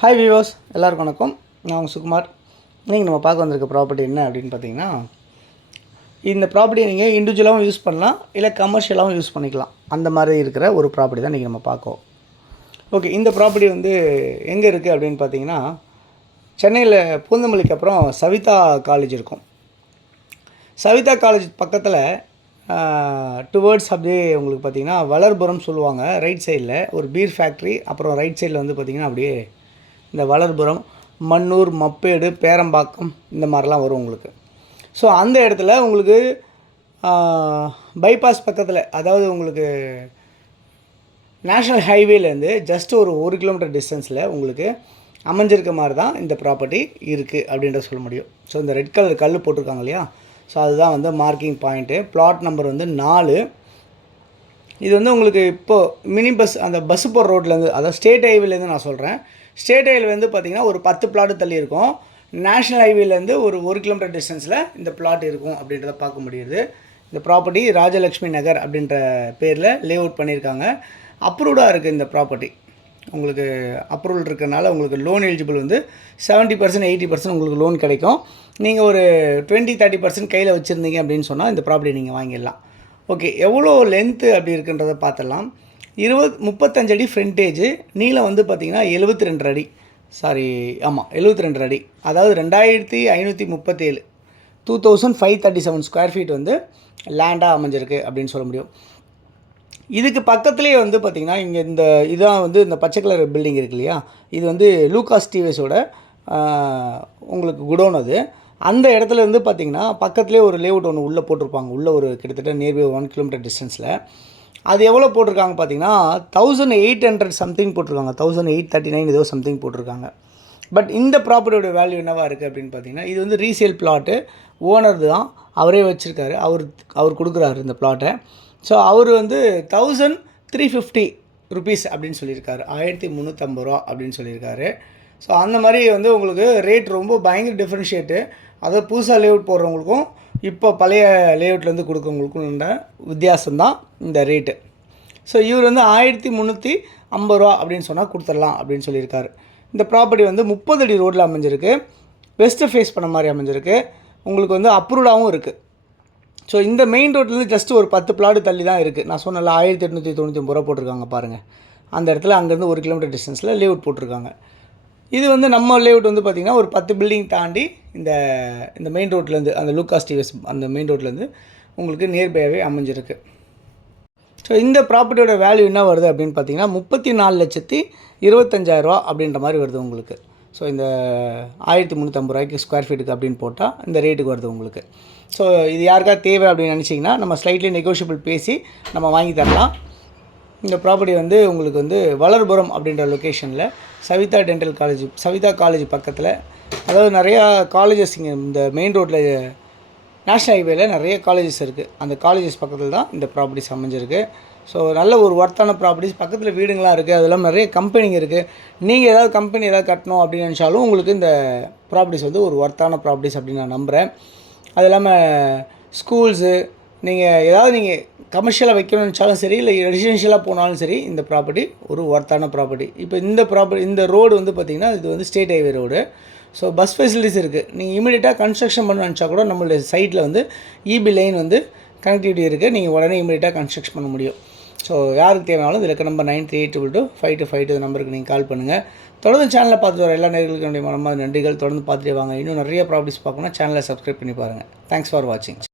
Hi viewers, எல்லாருக்கும் வணக்கம். நான் உங்கள் சுகுமார். நீங்கள் நம்ம பார்க்க வந்திருக்க ப்ராப்பர்ட்டி என்ன அப்படின்னு பார்த்தீங்கன்னா, இந்த ப்ராப்பர்ட்டியை நீங்கள் இண்டிவிஜுவலாகவும் யூஸ் பண்ணலாம், இல்லை கமர்ஷியலாகவும் யூஸ் பண்ணிக்கலாம். அந்த மாதிரி இருக்கிற ஒரு ப்ராப்பர்ட்டி தான் நீங்கள் நம்ம பார்க்கோம். ஓகே, இந்த ப்ராப்பர்ட்டி வந்து எங்கே இருக்குது அப்படின்னு பார்த்தீங்கன்னா, சென்னையில் பூந்தமல்லிக்கு அப்புறம் சவிதா காலேஜ் இருக்கும். சவிதா காலேஜ் பக்கத்தில் டுவர்ட்ஸ் அப்படியே உங்களுக்கு பார்த்திங்கன்னா வளர்புரம் சொல்லுவாங்க. ரைட் சைடில் ஒரு பீர் ஃபேக்ட்ரி, அப்புறம் ரைட் சைடில் வந்து பார்த்திங்கன்னா அப்படியே இந்த வளர்புரம், மன்னூர், மப்பேடு, பேரம்பாக்கம் இந்த மாதிரிலாம் வரும் உங்களுக்கு. ஸோ அந்த இடத்துல உங்களுக்கு பைபாஸ் பக்கத்தில், அதாவது உங்களுக்கு நேஷ்னல் ஹைவேலேருந்து ஜஸ்ட் ஒரு கிலோமீட்டர் டிஸ்டன்ஸில் உங்களுக்கு அமைஞ்சிருக்க மாதிரி தான் இந்த ப்ராப்பர்ட்டி இருக்குது அப்படின்ற சொல்ல முடியும். ஸோ இந்த ரெட் கலர் கல் போட்டிருக்காங்க இல்லையா, ஸோ அதுதான் வந்து மார்க்கிங் பாயிண்ட்டு. பிளாட் நம்பர் வந்து 4. இது வந்து உங்களுக்கு இப்போது மினி பஸ், அந்த பஸ்ஸு போகிற ரோட்லேருந்து, அதாவது ஸ்டேட் ஹைவேலேருந்து நான் சொல்கிறேன். ஸ்டேட் ஹைவேல வந்து பார்த்திங்கன்னா ஒரு 10 பிளாட்டு தள்ளி இருக்கும். நேஷ்னல் ஹைவேலேருந்து ஒரு கிலோமீட்டர் டிஸ்டன்ஸில் இந்த பிளாட் இருக்கும் அப்படின்றத பார்க்க முடியுது. இந்த ப்ராப்பர்ட்டி ராஜலக்ஷ்மி நகர் அப்படின்ற பேரில் லே அவுட் பண்ணியிருக்காங்க. அப்ரூவ்டாக இருக்குது இந்த ப்ராப்பர்ட்டி. உங்களுக்கு அப்ரூவல் இருக்கிறனால உங்களுக்கு லோன் எலிஜிபிள் வந்து 70%, 80% உங்களுக்கு லோன் கிடைக்கும். நீங்கள் ஒரு 20-30% கையில் வச்சுருந்தீங்க அப்படின்னு சொன்னால் இந்த ப்ராப்பர்ட்டி நீங்கள் வாங்கிடலாம். ஓகே, எவ்வளோ லென்த்து அப்படி இருக்குன்றதை பார்த்துடலாம். 35 அடி ஃப்ரண்டேஜ், நீளம் வந்து பார்த்திங்கன்னா 72 அடி. ஆமாம் 72 அடி, அதாவது 2537 2537 ஸ்கொயர் ஃபீட் வந்து லேண்டாக அமைஞ்சிருக்கு அப்படின்னு சொல்ல முடியும். இதுக்கு பக்கத்துலேயே வந்து பார்த்திங்கன்னா இங்கே இதான் வந்து இந்த பச்சை கலர் பில்டிங் இருக்கு இல்லையா, இது வந்து லூகாஸ் டிவிஎஸோட உங்களுக்கு குடோன். அது அந்த இடத்துல இருந்து பார்த்திங்கன்னா பக்கத்துலேயே ஒரு லேஅவுட் ஒன்று உள்ளே போட்டிருப்பாங்க. உள்ளே ஒரு கிட்டத்தட்ட நியர்பை 1 கிலோமீட்டர் டிஸ்டன்ஸில். அது எவ்வளோ போட்டிருக்காங்க பார்த்தீங்கன்னா 1800 சம்திங் போட்டிருக்காங்க. 1839 ஏதோ சம்திங் போட்டிருக்காங்க. பட் இந்த ப்ராப்பர்ட்டியோட வேல்யூ என்னவாக இருக்குது அப்படின்னு பார்த்தீங்கன்னா, இது வந்து ரீசேல் பிளாட்டு. ஓனர் தான், அவரே வச்சுருக்காரு. அவர் கொடுக்குறாரு இந்த பிளாட்டை. ஸோ அவர் வந்து 1350 ருபீஸ் அப்படின்னு சொல்லியிருக்காரு. 1350 ரூபா அப்படின்னு சொல்லியிருக்காரு. ஸோ அந்த மாதிரி வந்து உங்களுக்கு ரேட் ரொம்ப பயங்கர டிஃப்ரென்ஷியேட்டு. அதை புதுசாக லேஅவுட் போடுறவங்களுக்கும் இப்போ பழைய லேஅவுட்லேருந்து கொடுக்குறவங்களுக்கும் உள்ள வித்தியாசம்தான் இந்த ரேட்டு. ஸோ இவர் வந்து 1350 ரூபா அப்படின்னு சொன்னால் கொடுத்துடலாம் அப்படின்னு சொல்லியிருக்காரு. இந்த ப்ராப்பர்ட்டி வந்து 30 அடி ரோட்டில் அமைஞ்சிருக்கு. வெஸ்ட்டு ஃபேஸ் பண்ண மாதிரி அமைஞ்சிருக்கு. உங்களுக்கு வந்து அப்ரூவ்டாகவும் இருக்குது. ஸோ இந்த மெயின் ரோட்லேருந்து ஜஸ்ட் ஒரு 10 பிளாட் தள்ளி தான் இருக்குது. நான் சொன்னல 1899 ரூபா போட்டிருக்காங்க பாருங்கள். அந்த இடத்துல அங்கேருந்து 1 கிலோமீட்டர் டிஸ்டன்ஸில் லேஅவுட் போட்டிருக்காங்க. இது வந்து நம்ம லேஅவுட் வந்து பார்த்திங்கன்னா ஒரு 10 பில்டிங் தாண்டி இந்த மெயின் ரோட்லேருந்து, அந்த லூகாஸ் டிவிஎஸ் அந்த மெயின் ரோட்லேருந்து உங்களுக்கு நியர்பையாகவே அமைஞ்சிருக்கு. ஸோ இந்த ப்ராப்பர்ட்டியோட வேல்யூ என்ன வருது அப்படின்னு பார்த்தீங்கன்னா 34,25,000 ரூபா அப்படின்ற மாதிரி வருது உங்களுக்கு. ஸோ இந்த 1350 ரூபாய்க்கு ஸ்கொயர் ஃபீட்டுக்கு அப்படின்னு போட்டால் இந்த ரேட்டுக்கு வருது உங்களுக்கு. ஸோ இது யாருக்காவது தேவை அப்படின்னு நினச்சிங்கன்னா நம்ம ஸ்லைட்லி நெகோஷியபிள் பேசி நம்ம வாங்கி தரலாம். இந்த ப்ராப்பர்ட்டி வந்து உங்களுக்கு வந்து வளர்புரம் அப்படின்ற லொக்கேஷனில் சவிதா காலேஜ் பக்கத்தில், அதாவது நிறையா காலேஜஸ் இங்கே இந்த மெயின் ரோட்டில் நேஷ்னல் ஹைவேல நிறைய காலேஜஸ் இருக்குது. அந்த காலேஜஸ் பக்கத்தில் தான் இந்த ப்ராப்பர்ட்டிஸ் அமைஞ்சிருக்கு. ஸோ நல்ல ஒரு ஒர்த்தான ப்ராப்பர்ட்டிஸ், பக்கத்தில் வீடுங்களாம் இருக்குது. அது இல்லாமல் நிறைய கம்பெனிங்க இருக்குது. நீங்கள் ஏதாவது கம்பெனி ஏதாவது கட்டணும் அப்படின்னு நினச்சாலும் உங்களுக்கு இந்த ப்ராப்பர்ட்டிஸ் வந்து ஒரு ஒர்த்தான ப்ராப்பர்ட்டிஸ் அப்படின்னு நான் நம்புகிறேன். அது இல்லாமல் ஸ்கூல்ஸு, நீங்கள் கமர்ஷியலாக வைக்கணும்னு நினச்சாலும் சரி, இல்லை ரெசிடென்ஷியலாக போனாலும் சரி, இந்த ப்ராப்பர்ட்டி ஒரு ஒர்த்தான ப்ராப்பர்ட்டி. இப்போ இந்த ரோடு வந்து பார்த்திங்கன்னா இது வந்து state highway road. So bus facilities இருக்குது. நீங்கள் இமீடியட்டாக கன்ஸ்ட்ரக்ஷன் பண்ண நினச்சா கூட நம்மளுடைய சைட்டில் வந்து இபி லைன் வந்து கனெக்டிவிட்டி இருக்குது. நீங்கள் உடனே இமீடியட்டாக கன்ஸ்ட்ரக்ஷன் பண்ண முடியும். ஸோ யாருக்கு தேவைனாலும் இதில் இருக்க நம்பர் 93822522 நம்பருக்கு நீங்கள் கால் பண்ணுங்கள். தொடர்ந்து சேனலில் பார்த்துட்டு வர எல்லா நேர்களுக்கும் என்னுடைய மனமார்ந்த நன்றிகள். தொடர்ந்து பார்த்துட்டே வாங்க. இன்னும் நிறைய ப்ராப்பர்ட்டிஸ் பார்க்கணும்னா சேனலை சப்ஸ்கிரைப் பண்ணி பாருங்கள். தேங்க்ஸ் ஃபார் வாட்சிங்.